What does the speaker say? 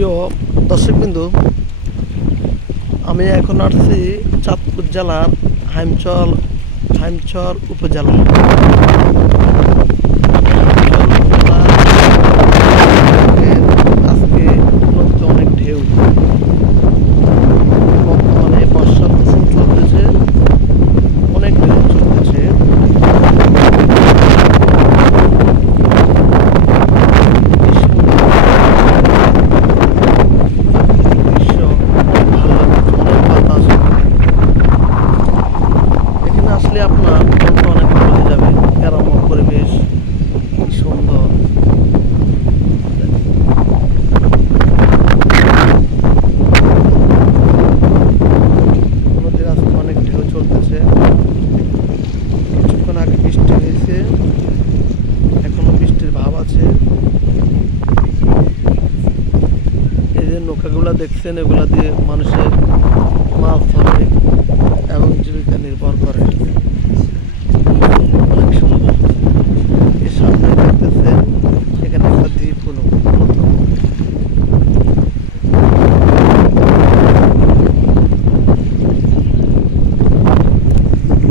প্রিয় দর্শকবৃন্দু, আমি এখন আসছি চাঁদপুর জেলার হাইমচর উপজেলা। আজকে নদীতে অনেক ঢেউ। বর্তমানে বর্ষার মৌসুম চলতেছে, অনেক ঢেউ চলতেছে। আসলে আপনার মনটা অনেক ভালো হয়ে যাবে। গ্রাম্য পরিবেশ কি সুন্দর। নদীর আজকে অনেক ঢেউ চলতেছে। কিছুক্ষণ আগে বৃষ্টি হয়েছে, এখনো বৃষ্টির ভাব আছে। এই যে নৌকাগুলা দেখছেন, এগুলা দিয়ে মানুষের মাছ ধরে এবং জীবিকা নির্ভর করে।